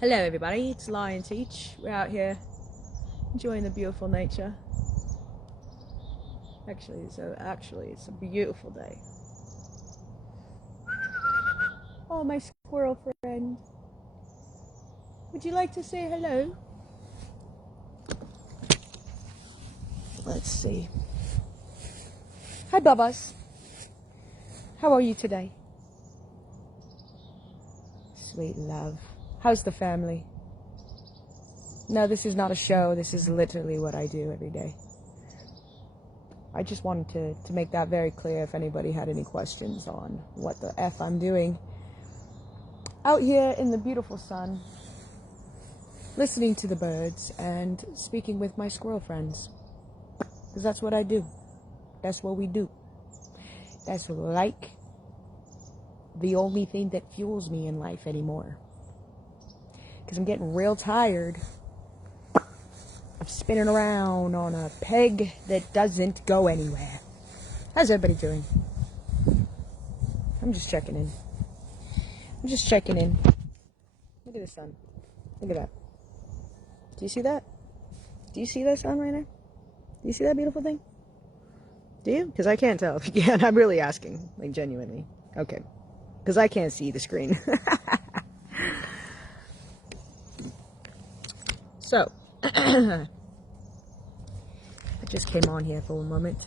Hello everybody, it's Lion Teach. We're out here enjoying the beautiful nature. Actually, it's a beautiful day. Oh, my squirrel friend. Would you like to say hello? Let's see. Hi, Bubbas. How are you today? Sweet love. How's the family? No, this is not a show. This is literally what I do every day. I just wanted to make that very clear if anybody had any questions on what the F I'm doing. Out here in the beautiful sun, listening to the birds and speaking with my squirrel friends. Because that's what I do. That's what we do. That's like the only thing that fuels me in life anymore. Because I'm getting real tired of spinning around on a peg that doesn't go anywhere. How's everybody doing? I'm just checking in. Look at the sun. Look at that. Do you see that? Do you see that sun right now? Do you see that beautiful thing? Do you? Because I can't tell if you can. I'm really asking. Like, genuinely. Okay. Because I can't see the screen. So, I just came on here for a moment.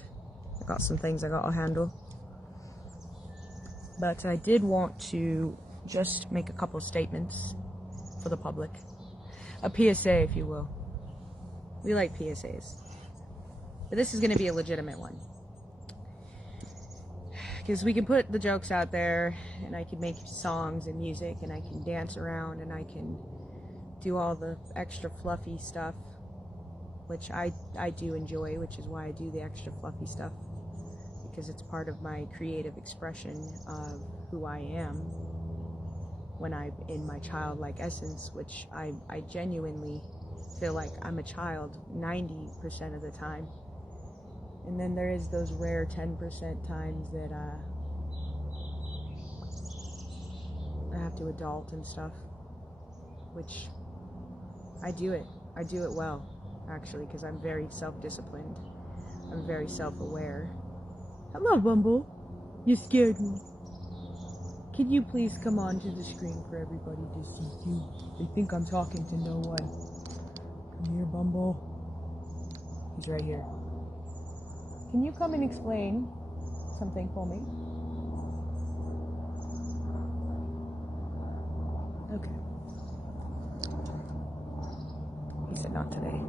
I got some things I gotta handle. But I did want to just make a couple of statements for the public. A PSA, if you will. We like PSAs. But this is going to be a legitimate one. Because we can put the jokes out there, and I can make songs and music, and I can dance around, and I can do all the extra fluffy stuff, which I do enjoy, which is why I do the extra fluffy stuff. Because it's part of my creative expression of who I am when I'm in my childlike essence, which I genuinely feel like I'm a child 90% of the time. And then there is those rare 10% times that I have to adult and stuff, which I do it well, actually, because I'm very self-disciplined. I'm very self-aware. Hello, Bumble. You scared me. Can you please come onto the screen for everybody to see you? They think I'm talking to no one. Come here, Bumble. He's right here. Can you come and explain something for me? Okay. He said not today.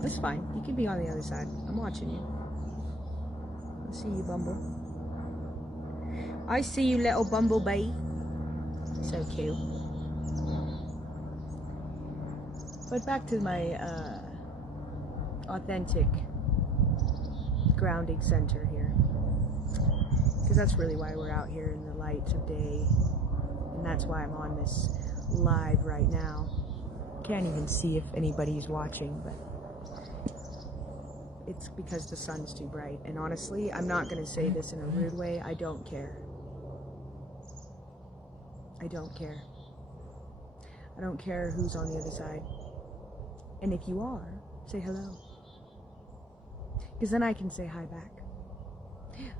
That's fine. You can be on the other side. I'm watching you. I see you, Bumble. I see you, little bumblebee. So cute. But back to my authentic grounding center here. Because that's really why we're out here in the light of day. And that's why I'm on this live right now. Can't even see if anybody's watching, but it's because the sun's too bright. And honestly, I'm not going to say this in a rude way. I don't care. I don't care. I don't care who's on the other side. And if you are, say hello. Because then I can say hi back.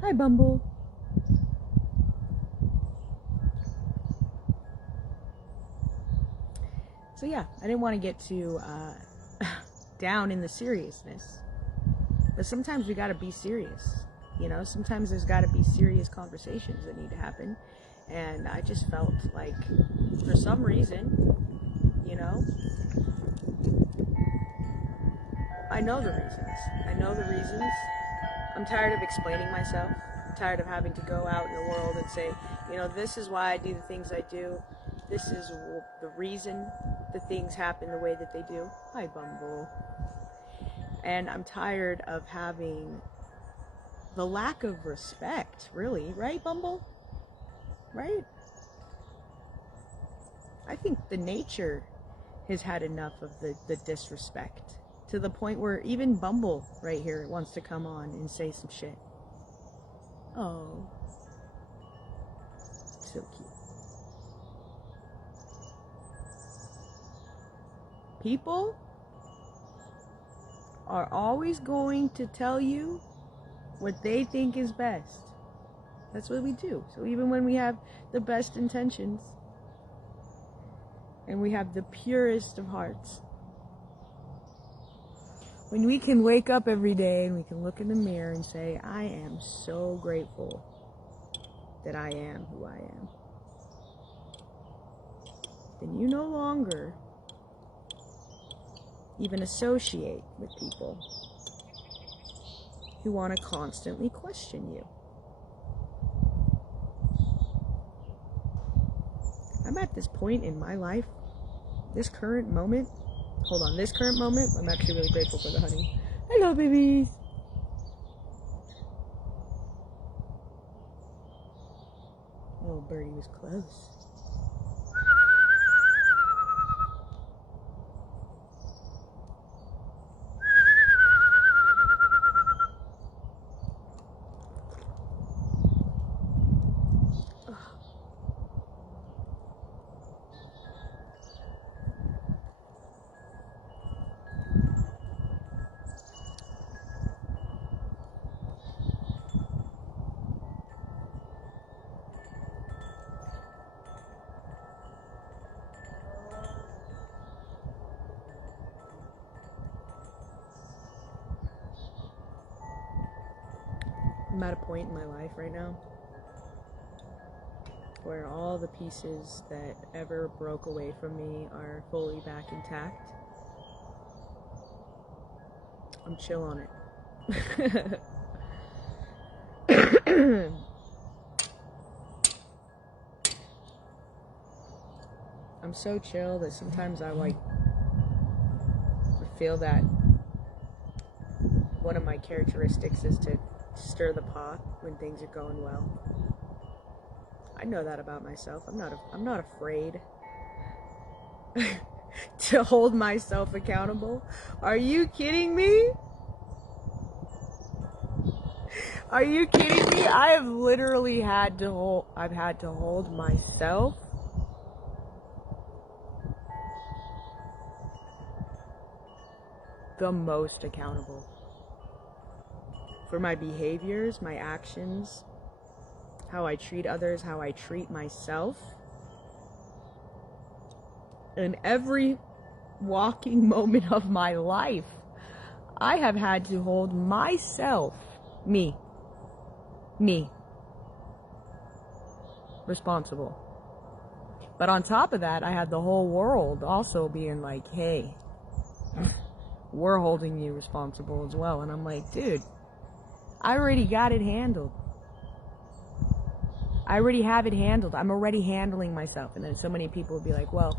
Hi, Bumble. So yeah, I didn't want to get too down in the seriousness. But sometimes we gotta be serious. You know, sometimes there's gotta be serious conversations that need to happen. And I just felt like, for some reason, you know, I know the reasons. I'm tired of explaining myself. I'm tired of having to go out in the world and say, you know, this is why I do the things I do. This is the reason the things happen the way that they do. Hi, Bumble. And I'm tired of having the lack of respect, really. Right, Bumble? Right? I think the nature has had enough of the disrespect, to the point where even Bumble right here wants to come on and say some shit. Oh, so cute. People are always going to tell you what they think is best. That's what we do. So even when we have the best intentions and we have the purest of hearts, when we can wake up every day and we can look in the mirror and say, I am so grateful that I am who I am, then you no longer even associate with people who want to constantly question you. I'm at this point in my life, this current moment, I'm actually really grateful for the honey. Hello, babies. Little birdie was close. I'm at a point in my life right now where all the pieces that ever broke away from me are fully back intact. I'm chill on it. I'm so chill that sometimes I feel that one of my characteristics is to stir the pot when things are going well. I know that about myself. I'm not afraid to hold myself accountable. Are you kidding me? Are you kidding me? I have literally had to hold myself the most accountable for my behaviors, my actions, how I treat others, how I treat myself. In every walking moment of my life, I have had to hold myself, me, responsible. But on top of that, I had the whole world also being like, hey, we're holding you responsible as well. And I'm like, dude, I already got it handled. I already have it handled. I'm already handling myself. And then so many people would be like, well,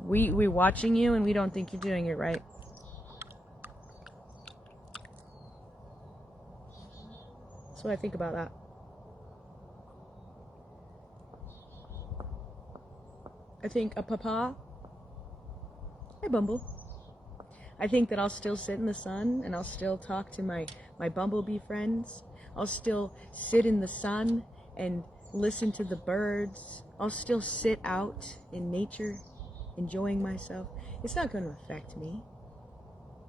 we're watching you and we don't think you're doing it right. That's what I think about that. I think a papa, hi Bumble. I think that I'll still sit in the sun and I'll still talk to my bumblebee friends. I'll still sit in the sun and listen to the birds. I'll still sit out in nature, enjoying myself. It's not going to affect me.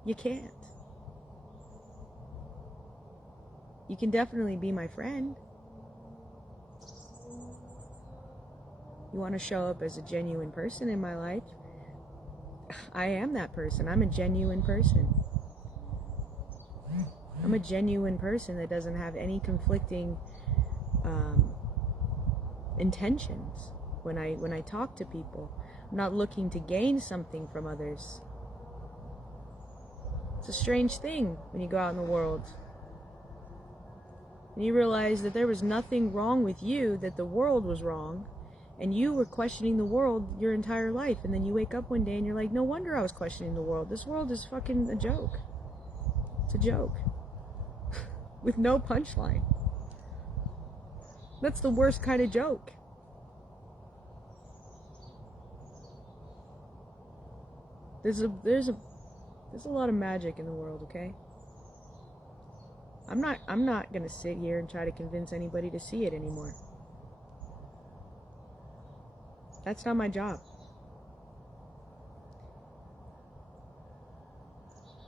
You can't. You can definitely be my friend. You want to show up as a genuine person in my life? I am that person. I'm a genuine person. I'm a genuine person that doesn't have any conflicting intentions when I talk to people. I'm not looking to gain something from others. It's a strange thing when you go out in the world and you realize that there was nothing wrong with you, that the world was wrong. And you were questioning the world your entire life. And then you wake up one day and you're like, no wonder I was questioning the world. This world is fucking a joke. It's a joke. With no punchline. That's the worst kind of joke. There's a lot of magic in the world, okay? I'm not gonna sit here and try to convince anybody to see it anymore. That's not my job.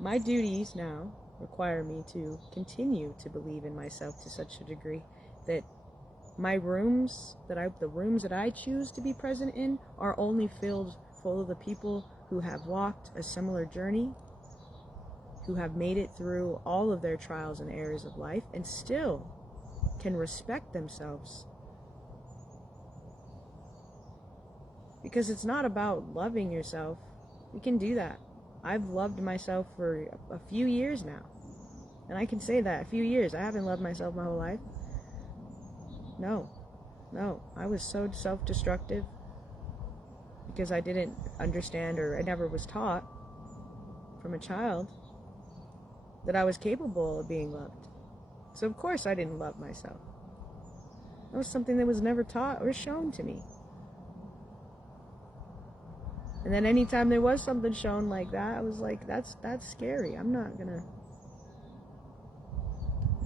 my duties now require me to continue to believe in myself to such a degree that my rooms, the rooms that I choose to be present in, are only filled full of the people who have walked a similar journey, who have made it through all of their trials and errors of life, and still can respect themselves. Because it's not about loving yourself. You can do that. I've loved myself for a few years now. And I can say that, a few years. I haven't loved myself my whole life. No. I was so self-destructive because I didn't understand, or I never was taught from a child that I was capable of being loved. So of course I didn't love myself. That was something that was never taught or shown to me. And then anytime there was something shown like that, I was like, that's scary. I'm not gonna,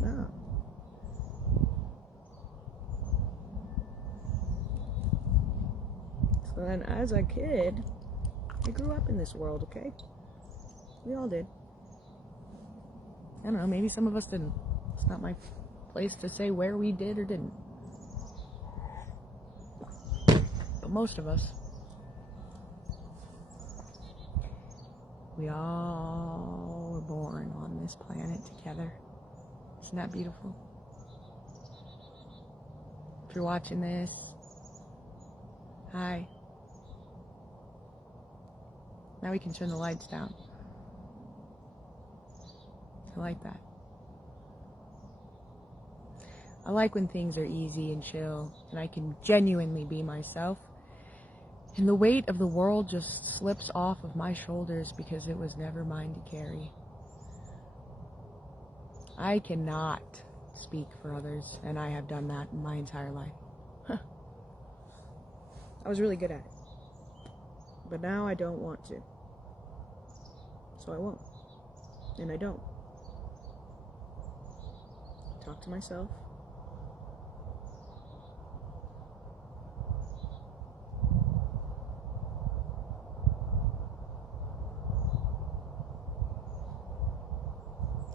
no. So then as a kid, I grew up in this world, okay? We all did. I don't know, maybe some of us didn't. It's not my place to say where we did or didn't. But most of us. We all were born on this planet together. Isn't that beautiful? If you're watching this, hi. Now we can turn the lights down. I like that. I like when things are easy and chill, and I can genuinely be myself. And the weight of the world just slips off of my shoulders because it was never mine to carry. I cannot speak for others, and I have done that my entire life. I was really good at it. But now I don't want to. So I won't. And I don't. Talk to myself.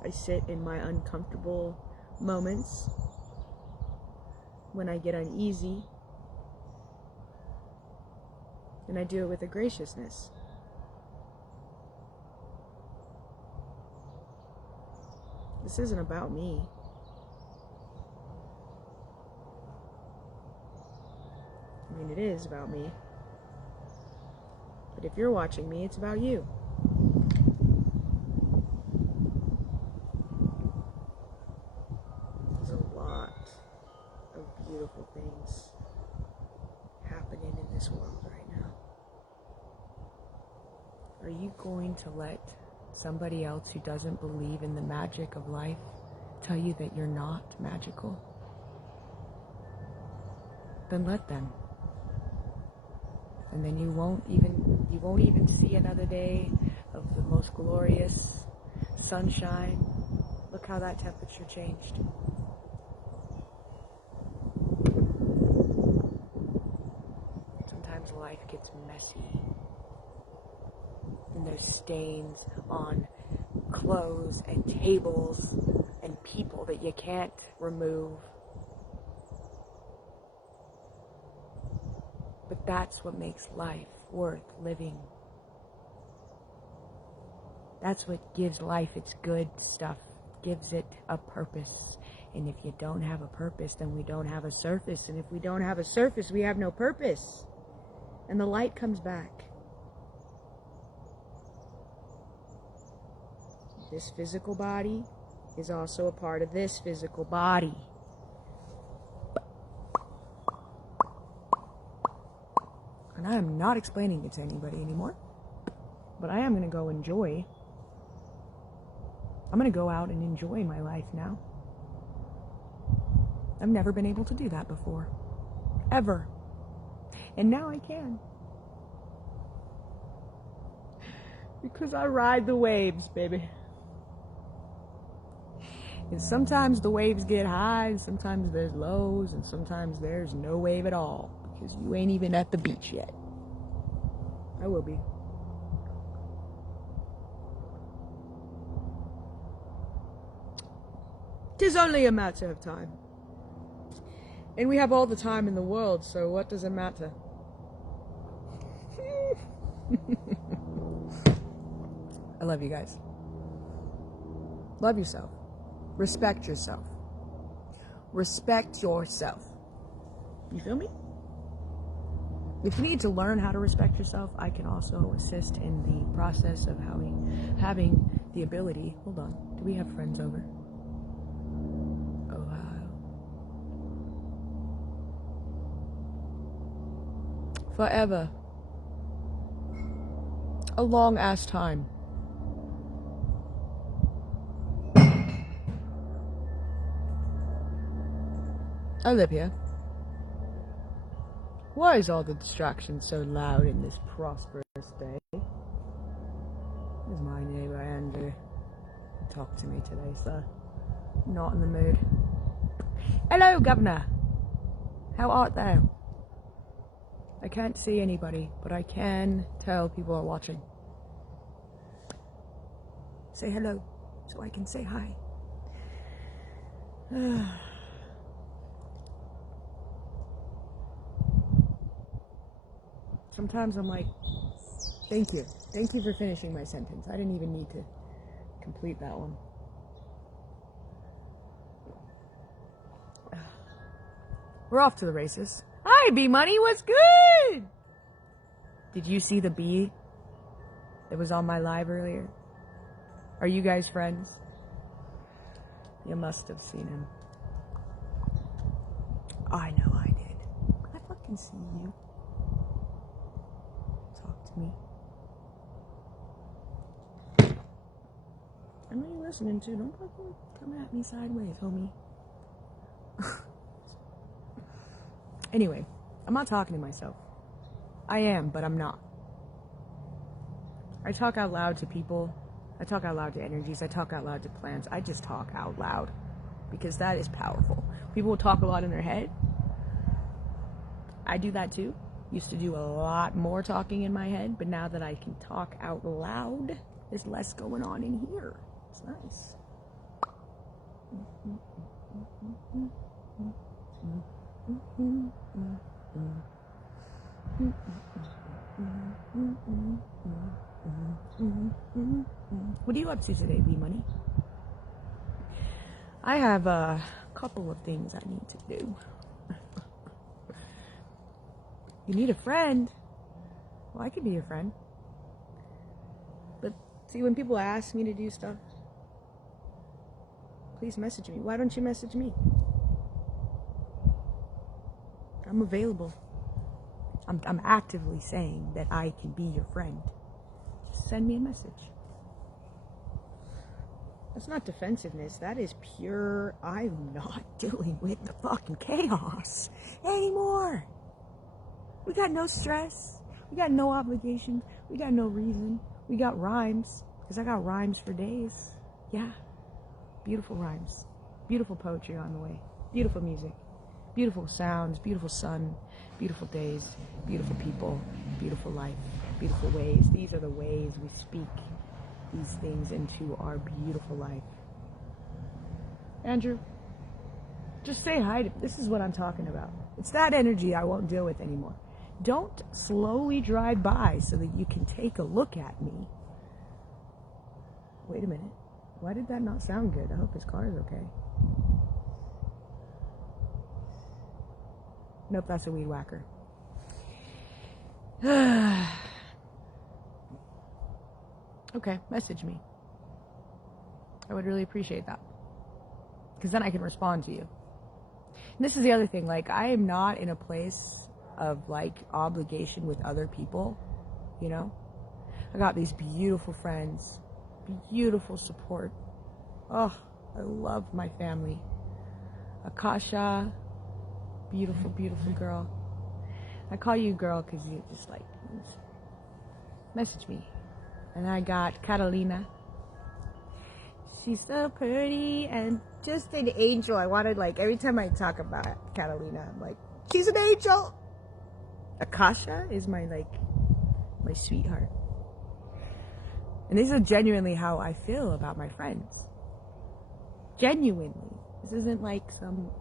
I sit in my uncomfortable moments when I get uneasy, and I do it with a graciousness. This isn't about me. I mean, it is about me. But if you're watching me, it's about you. There's a lot of beautiful things happening in this world right now. Are you going to let somebody else who doesn't believe in the magic of life tell you that you're not magical? Then let them. And then you won't even see another day of the most glorious sunshine. Look how that temperature changed. Sometimes life gets messy. And there's stains on clothes and tables and people that you can't remove. But that's what makes life worth living. That's what gives life its good stuff, gives it a purpose. And if you don't have a purpose, then we don't have a surface. And if we don't have a surface, we have no purpose. And the light comes back. This physical body is also a part of this physical body. And I am not explaining it to anybody anymore. But I am going to go enjoy. I'm going to go out and enjoy my life now. I've never been able to do that before. Ever. And now I can. Because I ride the waves, baby. And sometimes the waves get high, and sometimes there's lows, and sometimes there's no wave at all. Because you ain't even at the beach yet. I will be. 'Tis only a matter of time. And we have all the time in the world, so what does it matter? I love you guys. Love yourself. Respect yourself. Respect yourself. You feel me? If you need to learn how to respect yourself, I can also assist in the process of having the ability. Hold on. Do we have friends over? Oh, wow. Forever. A long ass time. I live here. Why is all the distraction so loud in this prosperous day? This is my neighbor Andrew. Talk to me today, sir. Not in the mood. Hello, Governor. How art thou? I can't see anybody, but I can tell people are watching. Say hello, so I can say hi. Sometimes I'm like, thank you. Thank you for finishing my sentence. I didn't even need to complete that one. We're off to the races. Hi, B Money, what's good? Did you see the bee that was on my live earlier? Are you guys friends? You must have seen him. I know I did. I fucking see you. Talk to me. I know you're listening too. Don't fucking come at me sideways, homie. Anyway, I'm not talking to myself. I am, but I'm not. I talk out loud to people. I talk out loud to energies. I talk out loud to plants. I just talk out loud because that is powerful. People will talk a lot in their head. I do that too. Used to do a lot more talking in my head, but now that I can talk out loud, there's less going on in here. It's nice. What are you up to today, B Money? I have a couple of things I need to do. You need a friend? Well, I could be your friend. But see, when people ask me to do stuff, please message me. Why don't you message me? I'm available. I'm actively saying that I can be your friend. Just send me a message. That's not defensiveness. That is pure, I'm not dealing with the fucking chaos anymore. We got no stress. We got no obligations. We got no reason. We got rhymes. Because I got rhymes for days. Yeah. Beautiful rhymes. Beautiful poetry on the way. Beautiful music. Beautiful sounds. Beautiful sun. Beautiful days. Beautiful people. Beautiful life. Beautiful ways. These are the ways we speak these things into our beautiful life. Andrew, just say hi. This is what I'm talking about. It's that energy I won't deal with anymore. Don't slowly drive by so that you can take a look at me. Wait a minute. Why did that not sound good? I hope his car is okay. Nope, that's a weed whacker. Okay, message me. I would really appreciate that. Because then I can respond to you. And this is the other thing, like, I am not in a place of, like, obligation with other people, you know? I got these beautiful friends, beautiful support. Oh, I love my family. Akasha, beautiful, beautiful girl. I call you girl because you just, like, message me. And I got Catalina. She's so pretty and just an angel. I wanted, like, every time I talk about Catalina, I'm like, she's an angel. Akasha is my, like, my sweetheart. And this is genuinely how I feel about my friends. Genuinely. This isn't like some,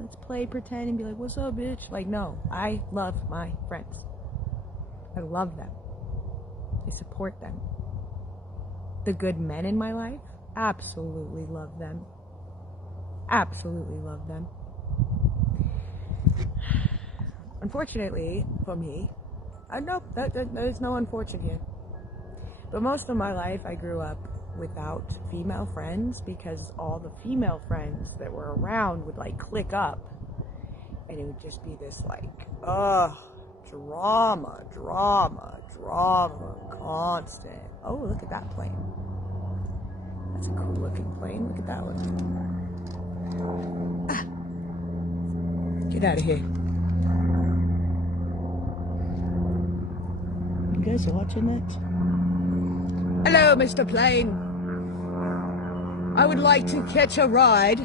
let's play pretend and be like, what's up, bitch? Like, no, I love my friends. I love them. I support them. The good men in my life, absolutely love them. Absolutely love them. Unfortunately, for me, no, there's no unfortunate here. But most of my life, I grew up without female friends because all the female friends that were around would like click up, and it would just be this like, drama, constant. Oh, look at that plane. That's a cool looking plane. Look at that one. Get out of here. You guys are watching that? Hello, Mr. Plane. I would like to catch a ride.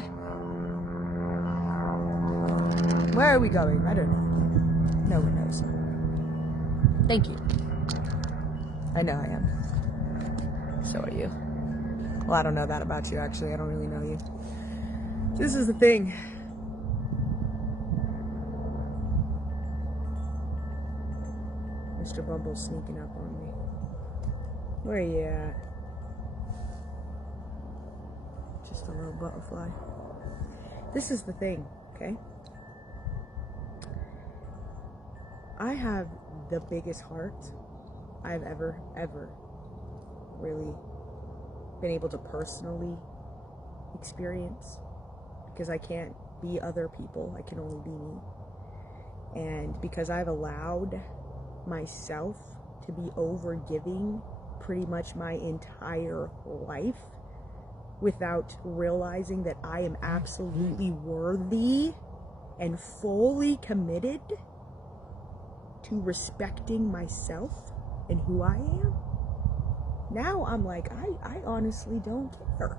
Where are we going? I don't know. No one knows. Thank you. I know I am. So are you. Well, I don't know that about you, actually. I don't really know you. This is the thing. Mr. Bumble's sneaking up on me. Where are you at? Just a little butterfly. This is the thing, okay? I have the biggest heart I've ever really been able to personally experience, because I can't be other people. I can only be me. And because I've allowed myself to be overgiving pretty much my entire life without realizing that I am absolutely worthy and fully committed to respecting myself and who I am. Now I'm like, I honestly don't care.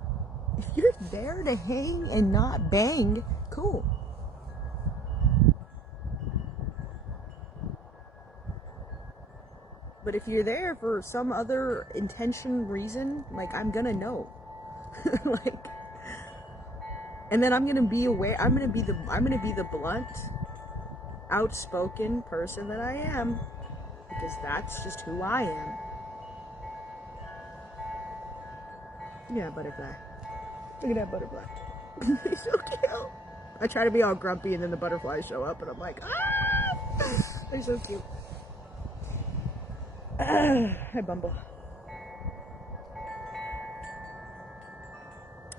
If you're there to hang and not bang, cool. But if you're there for some other intention, reason, like, I'm gonna know. Like, and then I'm gonna be aware, I'm gonna be the blunt, outspoken person that I am, because that's just who I am. Look at that butterfly. Look at that butterfly. He's so cute. I try to be all grumpy and then the butterflies show up and I'm like, ah! They're so cute. Hi, Bumble.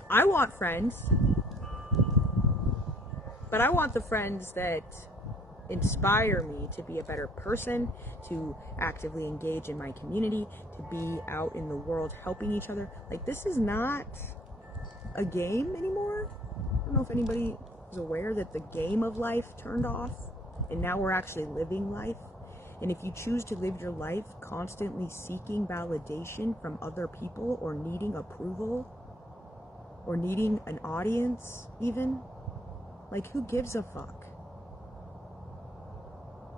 I want friends, but I want the friends that inspire me to be a better person, to actively engage in my community, to be out in the world helping each other. Like, this is not a game anymore. I don't know if anybody is aware that the game of life turned off and now we're actually living life. And if you choose to live your life constantly seeking validation from other people, or needing approval, or needing an audience even, like, who gives a fuck?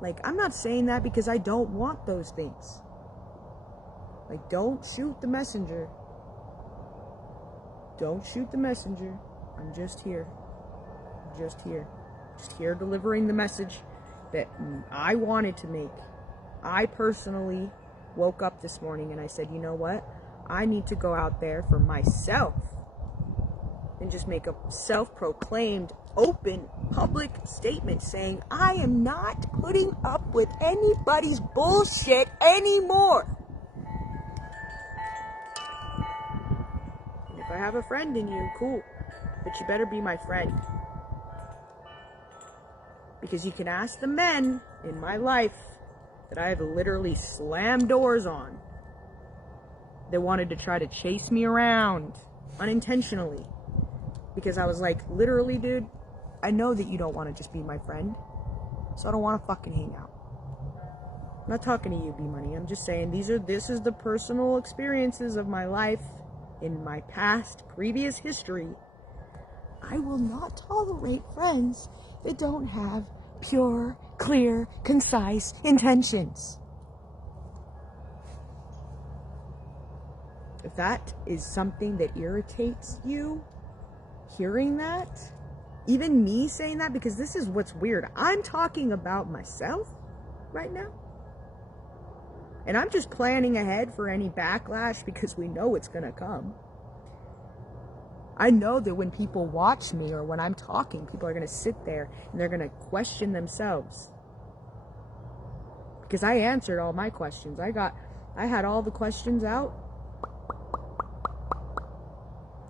Like, I'm not saying that because I don't want those things. Like, don't shoot the messenger. Don't shoot the messenger. I'm just here. I'm just here. Just here delivering the message that I wanted to make. I personally woke up this morning and I said, you know what? I need to go out there for myself and just make a self-proclaimed, open, public statement saying, I am not putting up with anybody's bullshit anymore. And if I have a friend in you, cool. But you better be my friend. Because you can ask the men in my life that I have literally slammed doors on. They wanted to try to chase me around unintentionally. Because I was like, literally, dude, I know that you don't want to just be my friend. So I don't want to fucking hang out. I'm not talking to you, B-Money. I'm just saying this is the personal experiences of my life in my past, previous history. I will not tolerate friends that don't have pure, clear, concise intentions. If that is something that irritates you, hearing that, even me saying that, because this is what's weird. I'm talking about myself right now. And I'm just planning ahead for any backlash because we know it's going to come. I know that when people watch me or when I'm talking, people are going to sit there and they're going to question themselves. Because I answered all my questions. I had all the questions out.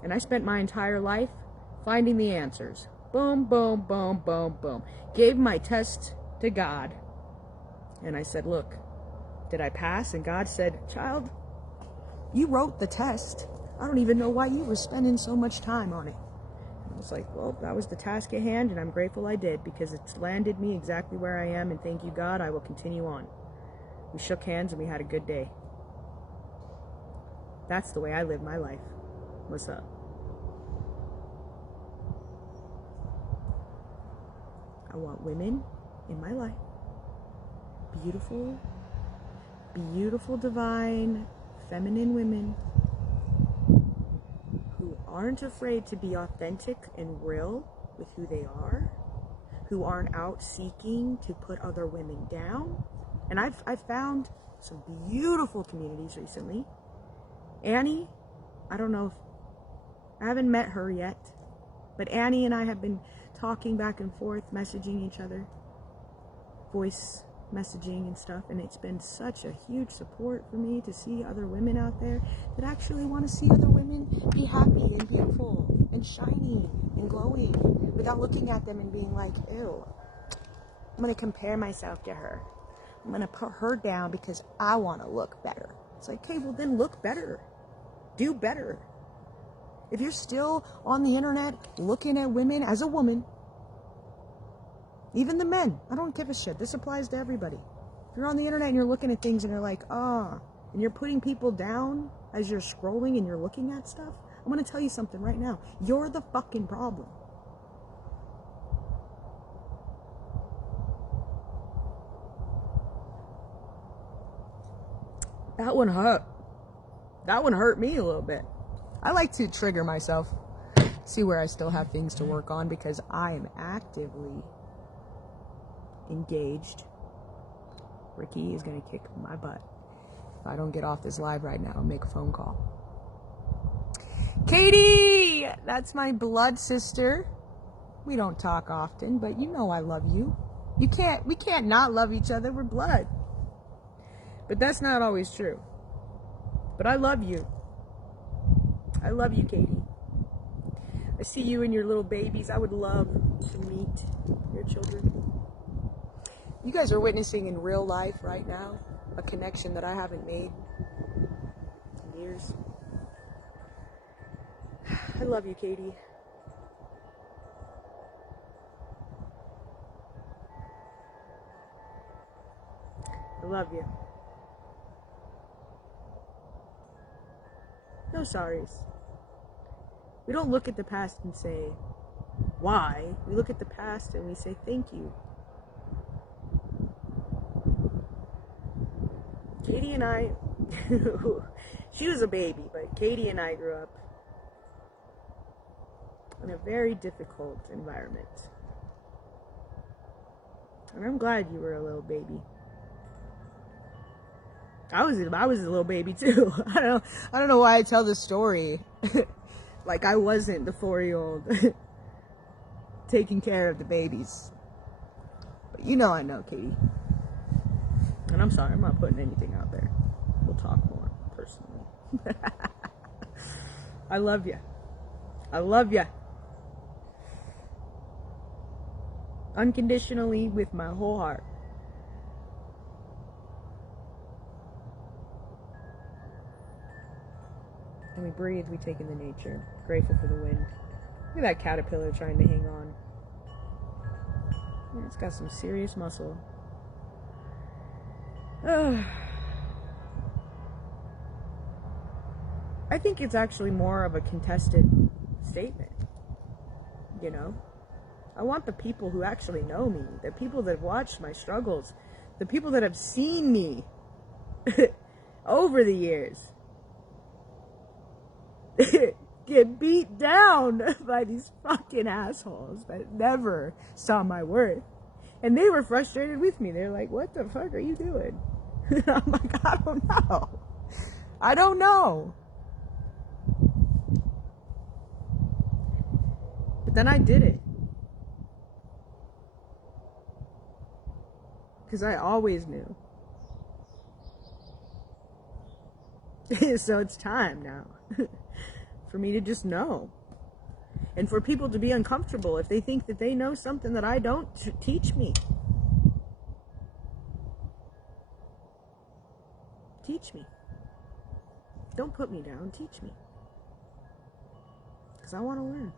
And I spent my entire life finding the answers. Boom, boom, boom, boom, boom. Gave my test to God. And I said, look, did I pass? And God said, child, you wrote the test. I don't even know why you were spending so much time on it. And I was like, well, that was the task at hand, and I'm grateful I did, because it's landed me exactly where I am, and thank you, God, I will continue on. We shook hands and we had a good day. That's the way I live my life. What's up? I want women in my life. Beautiful, beautiful, divine, feminine women who aren't afraid to be authentic and real with who they are, who aren't out seeking to put other women down. And I've found some beautiful communities recently. Annie, I don't know if, I haven't met her yet, but Annie and I have been talking back and forth, messaging each other, voice messaging and stuff, and it's been such a huge support for me to see other women out there that actually want to see other women be happy and beautiful and shiny and glowing without looking at them and being like, ew, I'm going to compare myself to her. I'm going to put her down because I want to look better. It's like, okay, well then look better. Do better. If you're still on the internet looking at women as a woman, even the men, I don't give a shit. This applies to everybody. If you're on the internet and you're looking at things and you're like, and you're putting people down as you're scrolling and you're looking at stuff, I'm going to tell you something right now. You're the fucking problem. That one hurt. That one hurt me a little bit. I like to trigger myself, see where I still have things to work on, because I am actively engaged. Ricky is going to kick my butt if I don't get off this live right now and make a phone call. Katie! That's my blood sister. We don't talk often, but you know I love you. We can't not love each other. We're blood. But that's not always true. But I love you. I love you, Katie. I see you and your little babies. I would love to meet your children. You guys are witnessing in real life right now a connection that I haven't made in years. I love you, Katie. I love you. No sorries. We don't look at the past and say, why? We look at the past and we say, thank you. Katie and I, she was a baby, but Katie and I grew up in a very difficult environment. And I'm glad you were a little baby. I was a little baby too. I don't know why I tell this story like I wasn't the 4-year-old taking care of the babies. But you know I know, Katie. And I'm sorry, I'm not putting anything out there. We'll talk more personally. I love you. I love you. Unconditionally, with my whole heart. And we breathe, we take in the nature. Grateful for the wind. Look at that caterpillar trying to hang on. Yeah, it's got some serious muscle. I think it's actually more of a contested statement. You know? I want the people who actually know me, the people that have watched my struggles, the people that have seen me over the years. get beat down by these fucking assholes that never saw my worth. And they were frustrated with me. They're like, what the fuck are you doing? I'm like, I don't know. I don't know. But then I did it. Because I always knew. So it's time now for me to just know. And for people to be uncomfortable if they think that they know something that I don't, teach me. Teach me. Don't put me down. Teach me. Because I want to learn.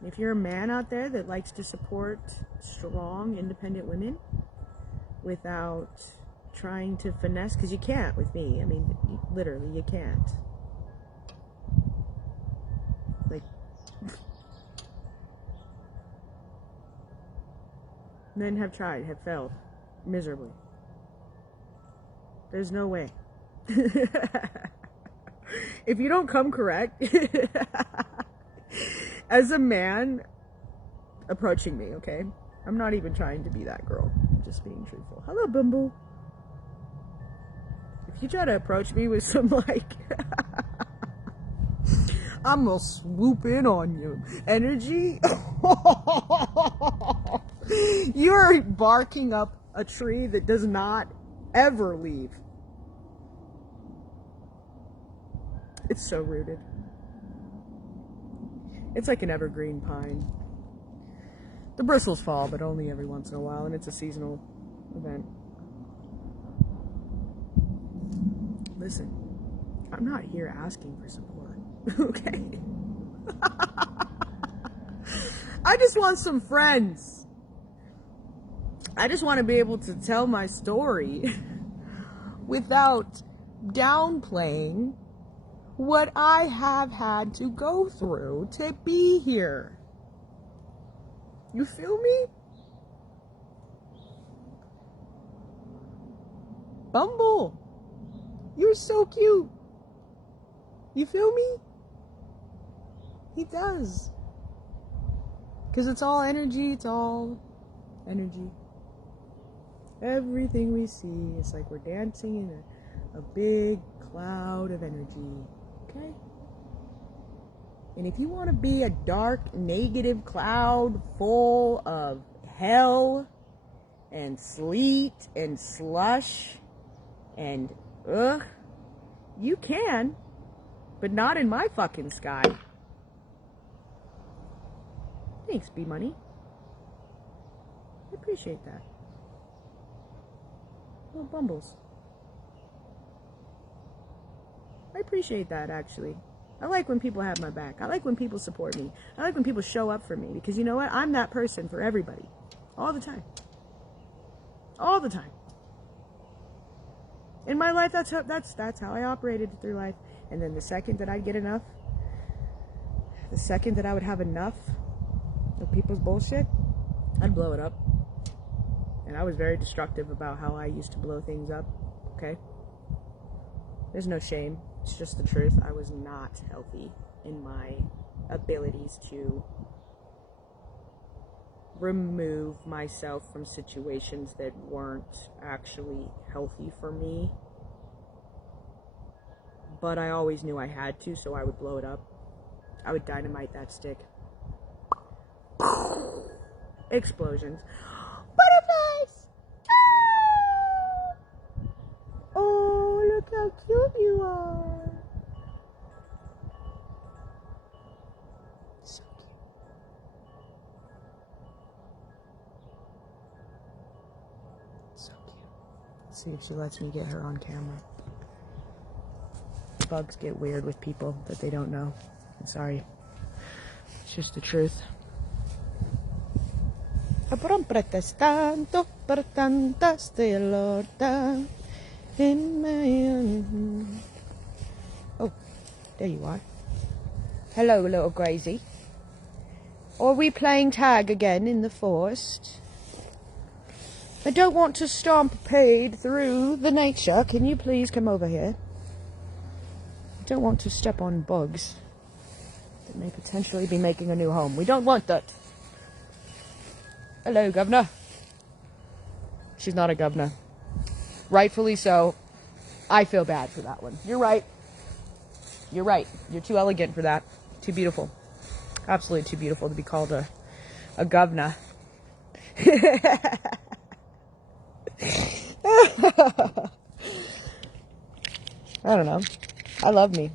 And if you're a man out there that likes to support strong, independent women without trying to finesse, because you can't with me. I mean, literally, you can't. Like, men have tried, have failed miserably. There's no way. If you don't come correct as a man approaching me, okay? I'm not even trying to be that girl. I'm just being truthful. Hello, Bumble. If you try to approach me with some, like, I'm gonna swoop in on you energy, you're barking up a tree that does not ever leave. It's so rooted. It's like an evergreen pine. The bristles fall, but only every once in a while, and it's a seasonal event. Listen, I'm not here asking for support, okay? I just want some friends. I just want to be able to tell my story without downplaying what I have had to go through to be here. You feel me? Bumble, you're so cute. You feel me? He does. Because it's all energy, it's all energy. Everything we see is like we're dancing in a big cloud of energy. Okay? And if you want to be a dark, negative cloud full of hell and sleet and slush and you can, but not in my fucking sky. Thanks, B-Money. I appreciate that. Little bumbles. I appreciate that, actually. I like when people have my back. I like when people support me. I like when people show up for me. Because you know what? I'm that person for everybody. All the time. All the time. In my life, that's how I operated through life. And then the second that I'd get enough, the second that I would have enough of people's bullshit, I'd blow it up. And I was very destructive about how I used to blow things up. Okay? There's no shame. It's just the truth. I was not healthy in my abilities to remove myself from situations that weren't actually healthy for me. But I always knew I had to, so I would blow it up. I would dynamite that stick. Explosions. Butterflies! Oh, look how cute you are. So cute. So cute. Let's see if she lets me get her on camera. Bugs get weird with people that they don't know. I'm sorry. It's just the truth. Protestando per tantas de lorda in my... Oh, there you are. Hello, little Gracie. Are we playing tag again in the forest? I don't want to stomp paid through the nature. Can you please come over here? don't want to step on bugs that may potentially be making a new home. We don't want that. Hello, Governor. She's not a governor. Rightfully so. I feel bad for that one. You're right. You're right. You're too elegant for that. Too beautiful. Absolutely too beautiful to be called a governor. I don't know. I love me.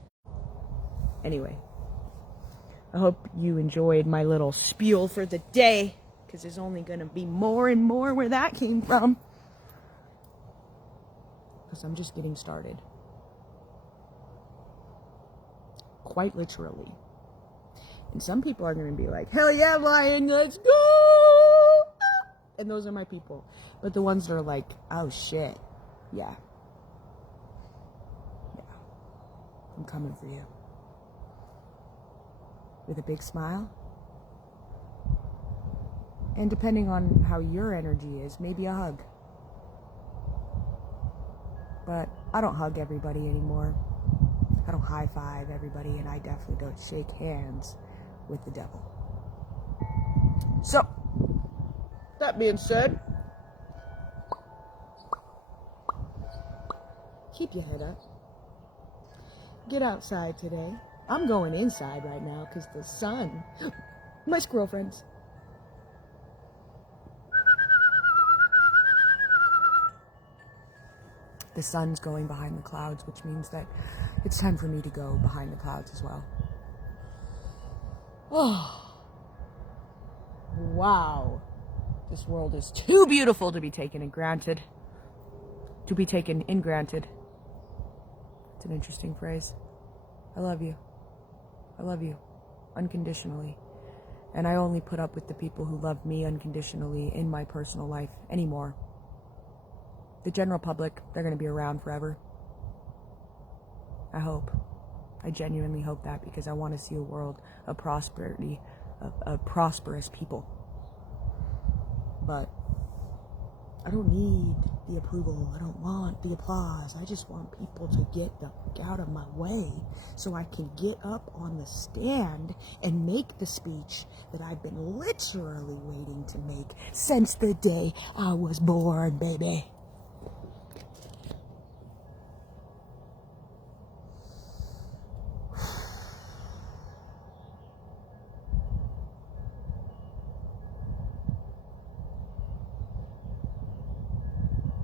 Anyway, I hope you enjoyed my little spiel for the day, because there's only going to be more and more where that came from. Because I'm just getting started. Quite literally. And some people are going to be like, hell yeah, Lion, let's go! And those are my people. But the ones that are like, oh shit, yeah. I'm coming for you. With a big smile. And depending on how your energy is, maybe a hug. But I don't hug everybody anymore. I don't high five everybody, and I definitely don't shake hands with the devil. So, that being said, keep your head up. Get outside today. I'm going inside right now because the sun. My squirrel friends. The sun's going behind the clouds, which means that it's time for me to go behind the clouds as well. Oh. Wow. This world is too beautiful to be taken in granted. To be taken in granted. It's an interesting phrase. I love you. I love you. Unconditionally. And I only put up with the people who love me unconditionally in my personal life anymore. The general public, they're going to be around forever. I hope. I genuinely hope that, because I want to see a world of prosperity, of prosperous people. But I don't need the approval. I don't want the applause. I just want people to get the fuck out of my way so I can get up on the stand and make the speech that I've been literally waiting to make since the day I was born, baby.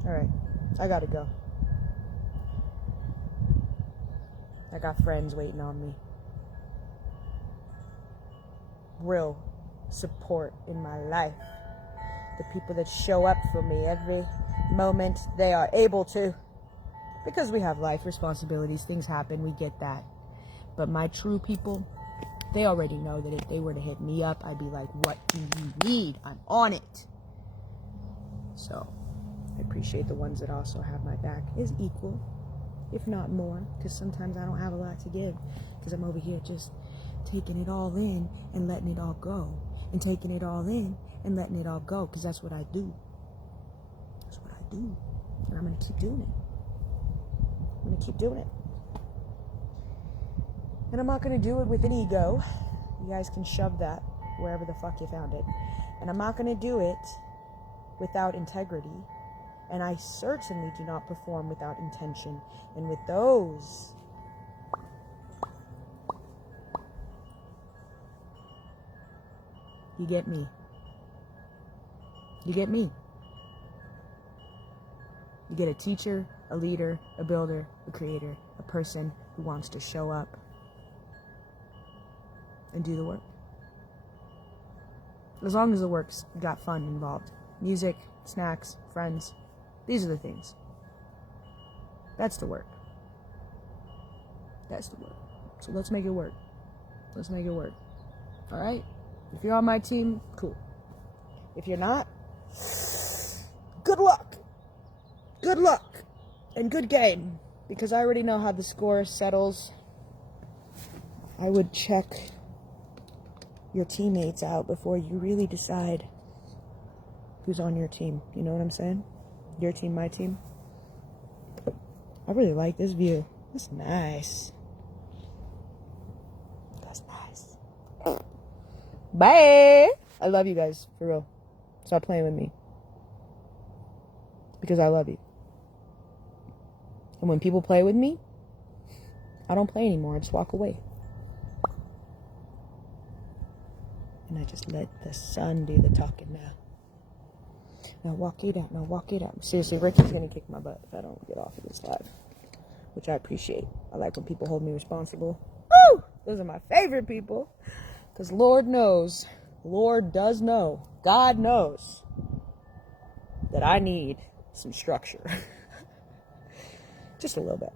Alright, I gotta go. I got friends waiting on me. Real support in my life. The people that show up for me every moment they are able to. Because we have life responsibilities, things happen, we get that. But my true people, they already know that if they were to hit me up, I'd be like, what do you need? I'm on it. So I appreciate the ones that also have my back is equal, if not more, because sometimes I don't have a lot to give, because I'm over here just taking it all in and letting it all go, and taking it all in and letting it all go, because that's what I do. That's what I do, and I'm going to keep doing it. I'm going to keep doing it. And I'm not going to do it with an ego. You guys can shove that wherever the fuck you found it. And I'm not going to do it without integrity. And I certainly do not perform without intention. And with those, you get me. You get me. You get a teacher, a leader, a builder, a creator, a person who wants to show up and do the work. As long as the work's got fun involved. Music, snacks, friends. These are the things. That's the work. That's the work. So let's make it work. Let's make it work. Alright? If you're on my team, cool. If you're not, good luck. Good luck. And good game. Because I already know how the score settles. I would check your teammates out before you really decide who's on your team. You know what I'm saying? Your team, my team. I really like this view. It's nice. Bye. I love you guys, for real. Stop playing with me. Because I love you. And when people play with me, I don't play anymore. I just walk away. And I just let the sun do the talking now. Now walk it out. Now walk it out. Seriously, Richard's going to kick my butt if I don't get off of this live. Which I appreciate. I like when people hold me responsible. Woo! Those are my favorite people. Because Lord knows. Lord does know. God knows. That I need some structure. Just a little bit.